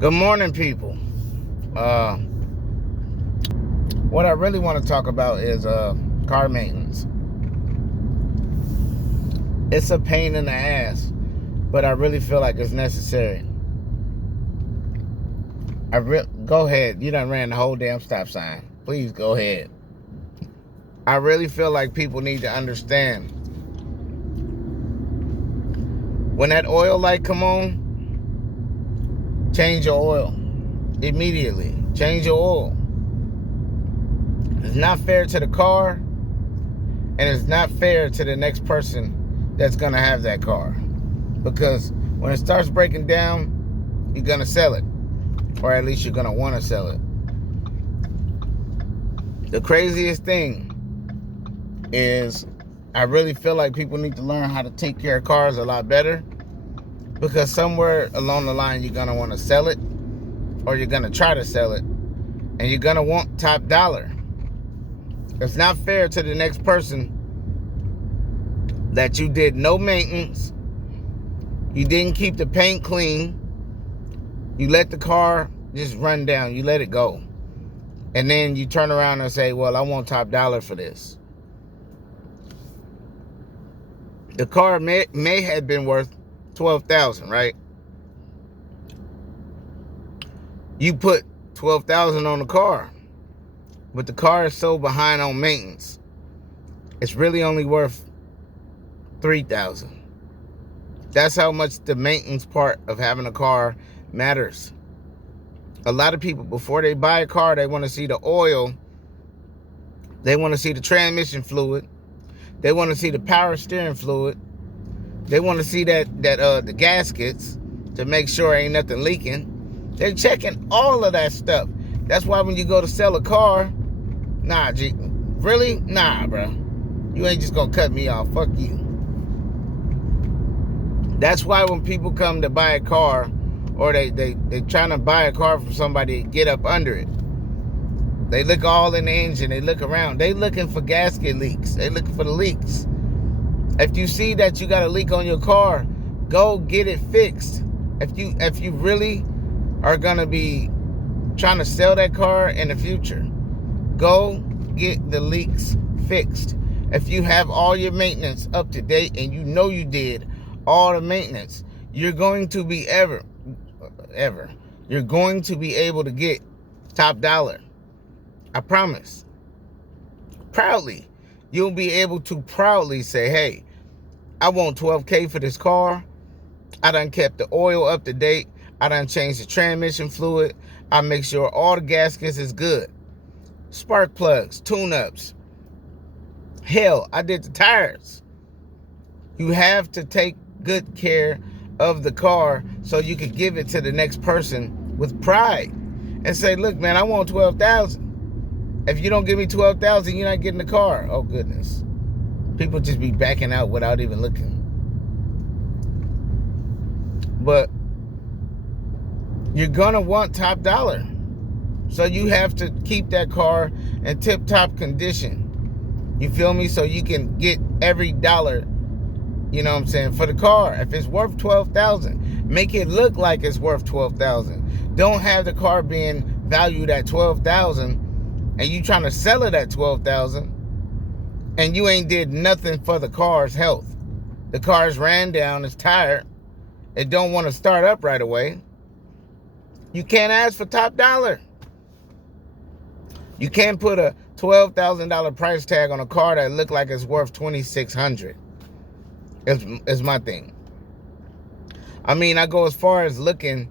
Good morning, people. Uh, what I really want to talk about is car maintenance. It's a pain in the ass, but I really feel like it's necessary. Go ahead. You done ran the whole damn stop sign. Please go ahead. I really feel like people need to understand. When that oil light come on, change your oil immediately. Change your oil. It's not fair to the car, and it's not fair to the next person that's going to have that car. Because when it starts breaking down, you're going to sell it. Or at least you're going to want to sell it. The craziest thing is I really feel like people need to learn how to take care of cars a lot better. Because somewhere along the line, you're going to want to sell it. Or you're going to try to sell it. And you're going to want top dollar. It's not fair to the next person that you did no maintenance. You didn't keep the paint clean. You let the car just run down. You let it go. And then you turn around and say, well, I want top dollar for this. The car may have been worth $12,000, right? You put $12,000 on the car. But the car is so behind on maintenance. It's really only worth $3,000. That's how much the maintenance part of having a car matters. A lot of people, before they buy a car, they want to see the oil. They want to see the transmission fluid. They want to see the power steering fluid. They want to see the gaskets to make sure ain't nothing leaking. They're checking all of that stuff. That's why when you go to sell a car, nah, G, really? Nah, bro. You ain't just gonna cut me off. Fuck you. That's why when people come to buy a car, or they trying to buy a car from somebody, get up under it. They look all in the engine. They look around. They looking for gasket leaks. They looking for the leaks. If you see that you got a leak on your car, go get it fixed. If you really are gonna be trying to sell that car in the future, go get the leaks fixed. If you have all your maintenance up to date and you know you did all the maintenance, you're going to be you're going to be able to get top dollar. I promise. Proudly. You'll be able to proudly say, hey, I want $12K for this car. I done kept the oil up to date. I done changed the transmission fluid. I make sure all the gaskets is good. Spark plugs, tune-ups. Hell, I did the tires. You have to take good care of the car so you can give it to the next person with pride and say, look, man, I want $12,000. If you don't give me $12,000, you're not getting the car. Oh, goodness. People just be backing out without even looking. But you're going to want top dollar. So you have to keep that car in tip-top condition. You feel me? So you can get every dollar, you know what I'm saying, for the car. If it's worth $12,000, make it look like it's worth $12,000. Don't have the car being valued at $12,000 and you trying to sell it at $12,000 and you ain't did nothing for the car's health. The car's ran down, it's tired. It don't want to start up right away. You can't ask for top dollar. You can't put a $12,000 price tag on a car that look like it's worth $2,600. Is my thing. I mean, I go as far as looking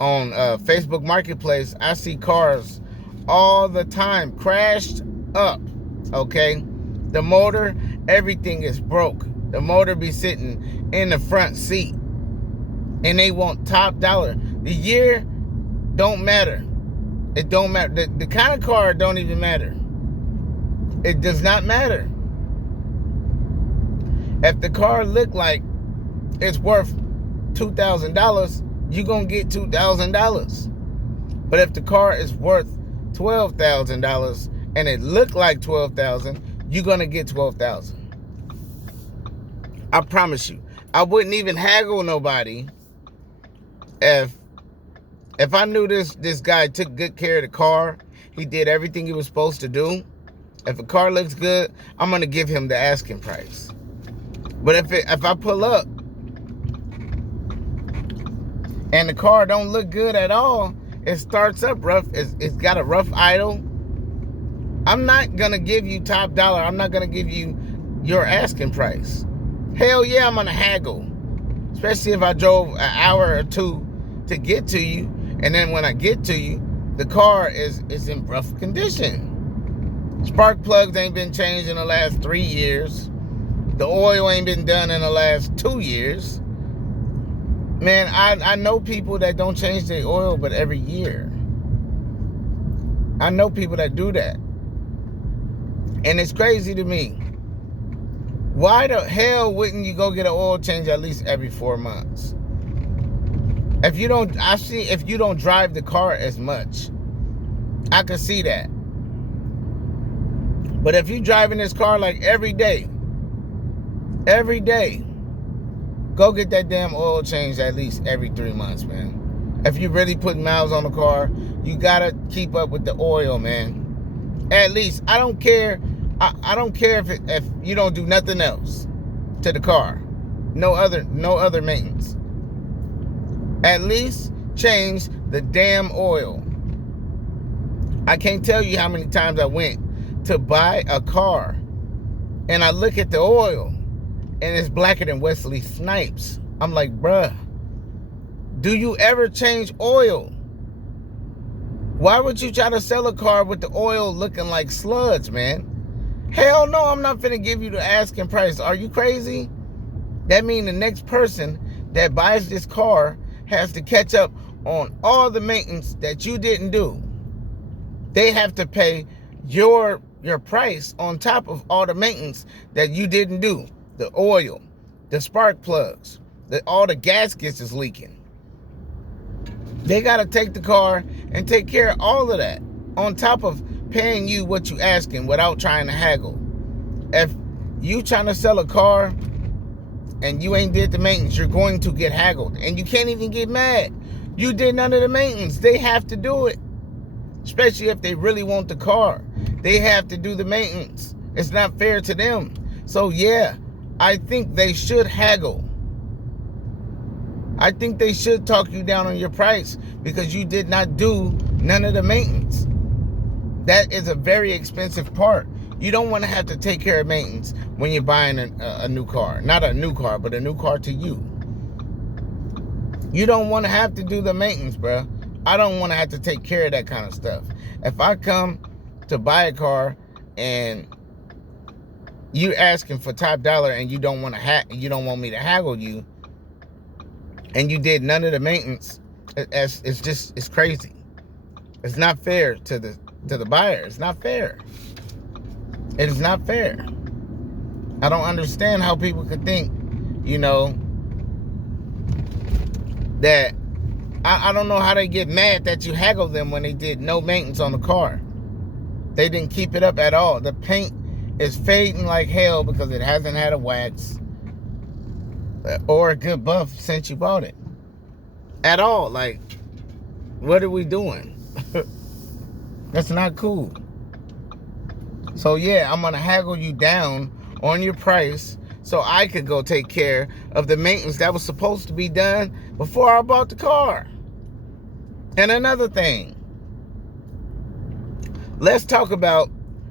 on Facebook Marketplace. I see cars all the time crashed up. Okay, the motor, everything is broke. The motor be sitting in the front seat, and they want top dollar. The year don't matter. It don't matter. The kind of car don't even matter. It does not matter. If the car look like it's worth $2,000, you're going to get $2,000. But if the car is worth $12,000 and it look like $12,000, you're going to get $12,000. I promise you. I wouldn't even haggle nobody if If I knew this guy took good care of the car, he did everything he was supposed to do. If a car looks good, I'm gonna give him the asking price. But if I pull up and the car don't look good at all, it starts up rough, it's got a rough idle, I'm not gonna give you top dollar. I'm not gonna give you your asking price. Hell yeah, I'm gonna haggle. Especially if I drove an hour or two to get to you, and then when I get to you, the car is in rough condition. Spark plugs ain't been changed in the last 3 years. The oil ain't been done in the last 2 years. Man, I know people that don't change their oil but every year. I know people that do that. And it's crazy to me. Why the hell wouldn't you go get an oil change at least every 4 months? If you don't drive the car as much, I can see that. But if you driving this car like every day, go get that damn oil change at least every 3 months, man. If you really put miles on the car, you gotta keep up with the oil, man. At least, I don't care. I don't care if you don't do nothing else to the car. No other maintenance. At least change the damn oil. I can't tell you how many times I went to buy a car and I look at the oil and it's blacker than Wesley Snipes. I'm like, bruh, do you ever change oil? Why would you try to sell a car with the oil looking like sludge, man? Hell no, I'm not finna give you the asking price. Are you crazy? That means the next person that buys this car has to catch up on all the maintenance that you didn't do. They have to pay your price on top of all the maintenance that you didn't do. The oil, the spark plugs, all the gaskets is leaking. They got to take the car and take care of all of that on top of paying you what you asking without trying to haggle. If you trying to sell a car and you ain't did the maintenance, you're going to get haggled. And you can't even get mad. You did none of the maintenance. They have to do it. Especially if they really want the car. They have to do the maintenance. It's not fair to them. So yeah, I think they should haggle. I think they should talk you down on your price because you did not do none of the maintenance. That is a very expensive part. You don't want to have to take care of maintenance when you're buying a new car. Not a new car, but a new car to you. You don't want to have to do the maintenance, bro. I don't want to have to take care of that kind of stuff. If I come to buy a car and you asking for top dollar and you don't want me to haggle you, and you did none of the maintenance, it's crazy. It's not fair to the buyer. It's not fair. It is not fair. I don't understand how people could think, that I don't know how they get mad that you haggle them when they did no maintenance on the car. They didn't keep it up at all. The paint is fading like hell because it hasn't had a wax or a good buff since you bought it. At all. Like, what are we doing? That's not cool. So yeah, I'm going to haggle you down on your price so I could go take care of the maintenance that was supposed to be done before I bought the car. And another thing, let's talk about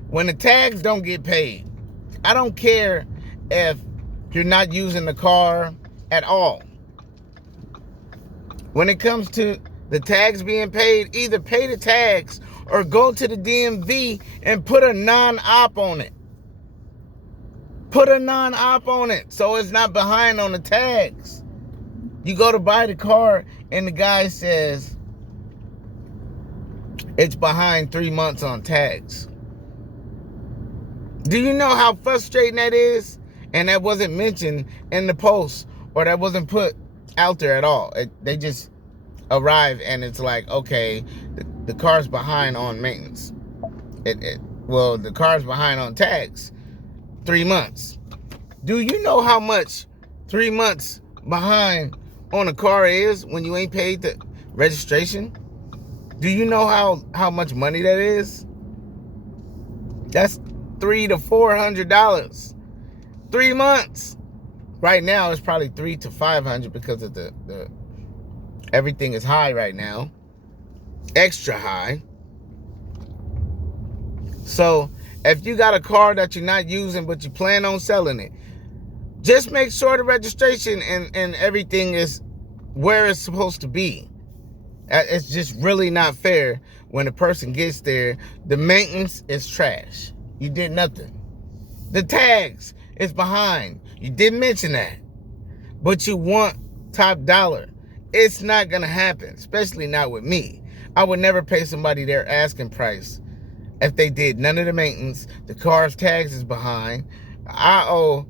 when the tags don't get paid. I don't care if you're not using the car at all. When it comes to the tags being paid, either pay the tags or go to the DMV and put a non-op on it. Put a non-op on it so it's not behind on the tags. You go to buy the car and the guy says it's behind 3 months on tags. Do you know how frustrating that is? And that wasn't mentioned in the post, or that wasn't put out there at all. They just arrive and it's like, okay, the car's behind on maintenance. Well, the car's behind on tags. 3 months. Do you know how much 3 months behind on a car is when you ain't paid the registration? Do you know how much money that is? That's $300 to $400. 3 months. Right now it's probably $300 to $500 because of the everything is high right now. Extra high. So if you got a car that you're not using but you plan on selling it, just make sure the registration and everything is where it's supposed to be. It's just really not fair when a person gets there. The maintenance is trash. You did nothing. The tags is behind. You didn't mention that. But you want top dollar. It's not going to happen, especially not with me. I would never pay somebody their asking price if they did none of the maintenance. The car's tags is behind. I owe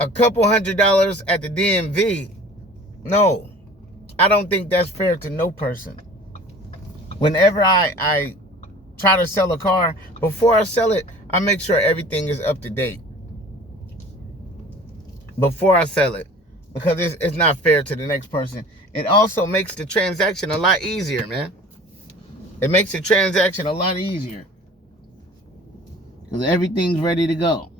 a couple $100 at the DMV. No, I don't think that's fair to no person. Whenever I try to sell a car, before I sell it, I make sure everything is up to date. Before I sell it. Because it's not fair to the next person. It also makes the transaction a lot easier, man. It makes the transaction a lot easier. Because everything's ready to go.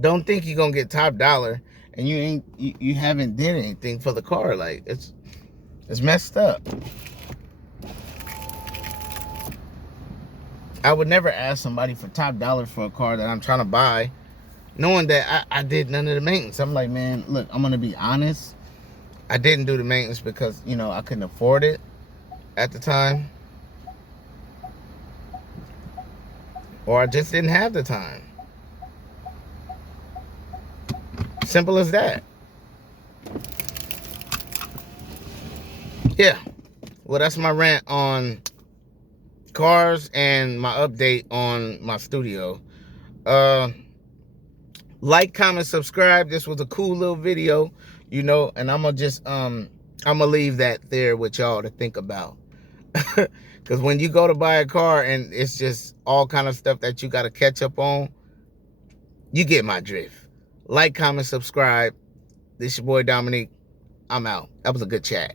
Don't think you're going to get top dollar and you haven't did anything for the car. Like, it's messed up. I would never ask somebody for top dollar for a car that I'm trying to buy, knowing that I did none of the maintenance. I'm like, man, look, I'm going to be honest. I didn't do the maintenance because, I couldn't afford it at the time. Or I just didn't have the time. Simple as that. Yeah. Well, that's my rant on cars and my update on my studio. Like, comment, subscribe. This was a cool little video, and I'm gonna just I'm gonna leave that there with y'all to think about. Because when you go to buy a car and it's just all kind of stuff that you got to catch up on, you get my drift. Like, comment, subscribe. This your boy Dominique. I'm out. That was a good chat.